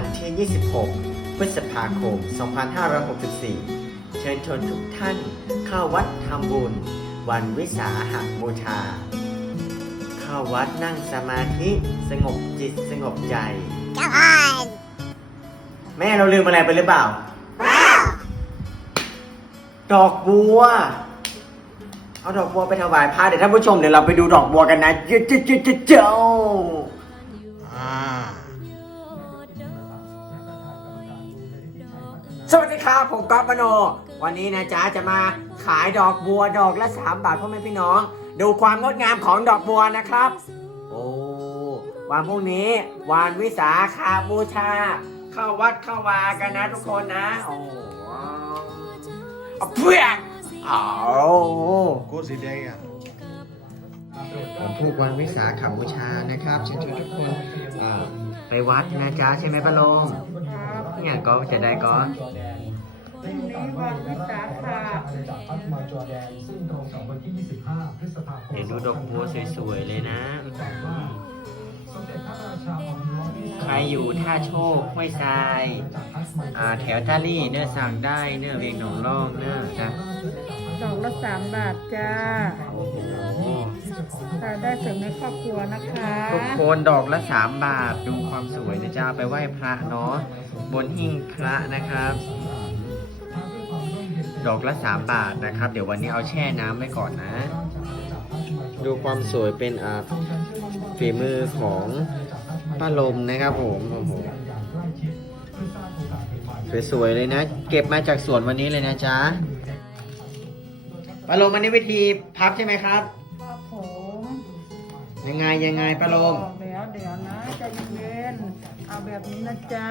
วันพรุ่งนี้วันที่ 26 พฤษภาคม 2564 เชิญชวนทุกท่านเข้าวัดทำบุญ วันวิสาหบูชา เข้าวัดนั่งสมาธิสงบจิตสงบใจ Come on! แม่เราลืมอะไรไปหรือเปล่า ดอกบัว เอาดอกบัวไปถวายพระเดี๋ยวท่านผู้ชมเดี๋ยวเราไปดูดอกบัวกันนะเจ้าเจ้าเจ้าเจ้า สวัสดีครับผมก๊อฟมโน วันนี้นะจ๊ะจะมาขายดอกบัวดอกละสามบาทพ่อแม่พี่น้อง ดูความงดงามของดอกบัวนะครับ โอ้วันพรุ่งนี้วันวิสาขาบูชา เข้าวัดเข้าวากันนะทุกคนนะโอ้เอาเพื่อนเอากูสีแดงอะวันพุธวันวิสาขบูชานะครับเชิญชวนทุกคนอ่าไปวัดนะจ๊ะใช่ไหมปะโลม เนี่ยก็จะได้ก็วันนี้วันวิสาขะจากพัทมาจอร์แดนซึ่งตรงกับวันที่ 25 พฤษภาคมเดี๋ยวดูดอกบัวสวยๆเลยนะใครอยู่ท่าโชคห้วยทรายแถวท่าลี่เนื้อสั่งได้เนื้อเวียงหนองล่องเนื้อจ้ะ ดอกละสามบาทจ้าโอ้โหราได้เสริมในครอบครัวนะคะทุกคนดอกละสามบาทดูความสวยนะจ๊ะไปไหว้พระเนาะบนหิ้งพระนะครับ ดอกละสามบาทนะครับ เดี๋ยววันนี้เอาแช่น้ำไว้ก่อนนะ ดูความสวยเป็นอ่าฝีมือของป้าลมนะครับผมโอ้โหสวยๆเลยนะ เก็บมาจากสวนวันนี้เลยนะจ๊ะ ป้าลมอันนี้วิธีพับใช่ไหมครับ ครับผมยังไงยังไงป้าลมเดี๋ยวเดี๋ยวนะใจเย็นๆเอาแบบนี้นะจ๊ะ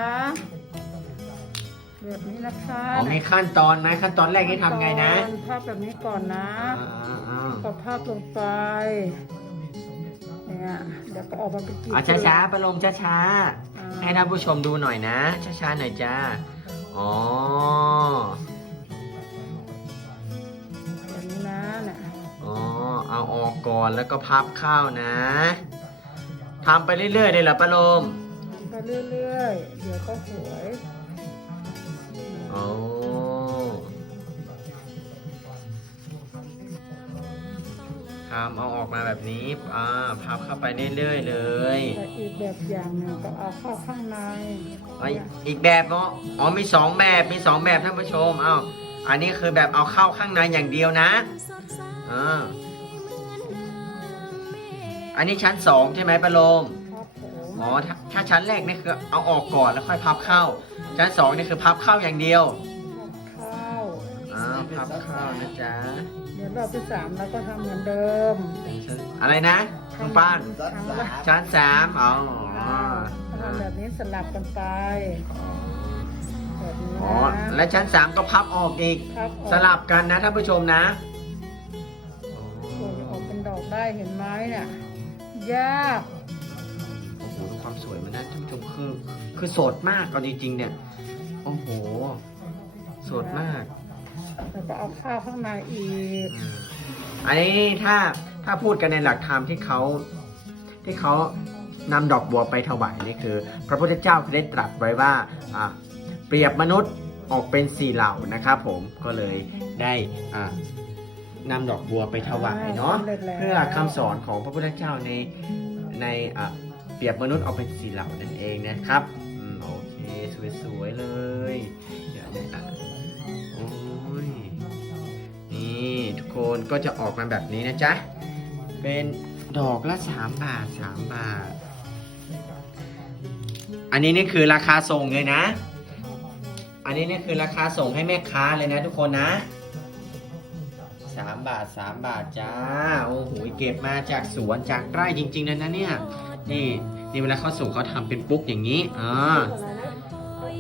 แบบนี้นะคะอ๋อมีขั้นตอนนะขั้นตอนแรกนี่ทำไงนะภาพแบบนี้ก่อนนะอ่าก็ภาพลงไปเนี่ยเดี๋ยวก็ออกมาเป็นกีบๆอ่าช้าๆป้าลมช้าอ่าๆให้ท่านผู้ชมดูหน่อยนะช้าๆหน่อยจ้าอ๋อ กก่อนแล้วก็พับข้าวนะทำไปเรื่อยๆเลยเหรอป้าลมไปเรื่อยๆ เดี๋ยวก็สวยโอ้ทำเอาออกมาแบบนี้อ่าพับเข้าไปเรื่อยๆเลยแต่อีกแบบอย่างหนึ่งก็เอาเข้าข้างในไอยอีกแบบเนาะอ๋อมีสองแบบมีสองแบบท่านผู้ชมเอ้าอันนี้คือแบบเอาเข้าข้างในอย่างเดียวนะอ่า อันนี้ชั้นสองใช่ไหมป้าลมครับผมอ๋อถ้าถ้าชั้นแรกนี่คือเอาออกก่อนแล้วค่อยพับเข้า ชั้นสองนี่คือพับเข้าอย่างเดียวข้าวอ้าวพับเข้านะจ๊ะเดี๋ยวรอบที่สามเราก็ทำเหมือนเดิมอะไรนะคุณป้านทำละชั้นสามอ๋อทำแบบนี้สลับกันไปแบบนี้อ๋อนะและชั้นสามก็พับออกอีก ครับออกสลับกันนะท่านผู้ชมนะส่วนออกเป็นดอกได้เห็นไหมเนี่ย ยากโอ้โหดูความสวยมันนะท่านผู้ชมคือคือโสดมากก่อนจริงๆเนี่ยโอ้โหโสดมากแล้วก็เอาข้าวข้างในอีกอืมอันนี้ถ้าถ้าพูดกันในหลักธรรมที่เขาที่เขานำดอกบัวไปถวายนี่คือ พระพุทธเจ้าได้ตรัสไว้ว่าอ่าเปรียบมนุษย์ออกเป็นสี่เหล่านะครับผมก็เลยได้อ่า นำดอกบัวไปถวายเนาะสำร็จแล้วเพื่อคำสอนของพระพุทธเจ้าในในอะเปรียบมนุษย์ออกเป็นสี่เหล่านั่นเองนะครับอืมโอเคสวยๆเลยเดี๋ยวจะอะโอ้ยนี่ทุกคนก็จะออกมาแบบนี้นะจ๊ะเป็นดอกละสามบาทสามบาท อันนี้นี่คือราคาส่งเลยนะ อันนี้นี่คือราคาส่งให้แม่ค้าเลยนะทุกคนนะ สามบาทสามบาทจ้า โอ้โหเก็บมาจากสวนจากไร่จริง ๆเลยนะเนี่ย นี่นี่เวลาเขาส่งเขาทำเป็นปุ๊กอย่างนี้อ่า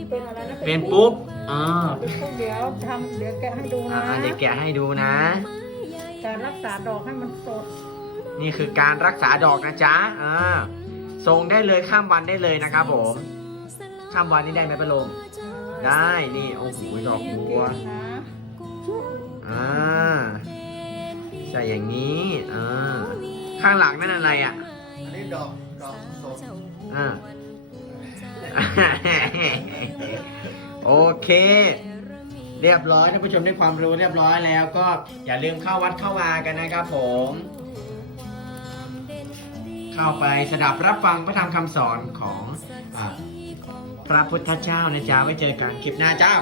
เป็นอะไรนะเป็นปุ๊กอ่าเป็นปุ๊กเดี๋ยวทำเดี๋ยวแกะให้ดูอ่านะเดี๋ยวแกะให้ดูนะการรักษาดอกให้มันสดนี่คือการรักษาดอกนะจ๊ะอ่าส่งได้เลยข้ามวันได้เลยนะครับผม ข้ามวันนี้ได้ไหมปะลมได้นี่โอ้โหดอกบัว นะ อ่าใส่อย่างนี้อ่าข้างหลังนั่นอะไรอะ อันนี้ดอกดอกสดอ่าโอเค เรียบร้อยท่านผู้ชมได้ความรู้เรียบร้อยแล้วก็อย่าลืมเข้าวัดเข้าวากันนะครับผม เข้าไปสดับรับฟังพระธรรมคำสอนของอาพระพุทธเจ้านะจ๊ะไว้เจอกันคลิปหน้าจ้า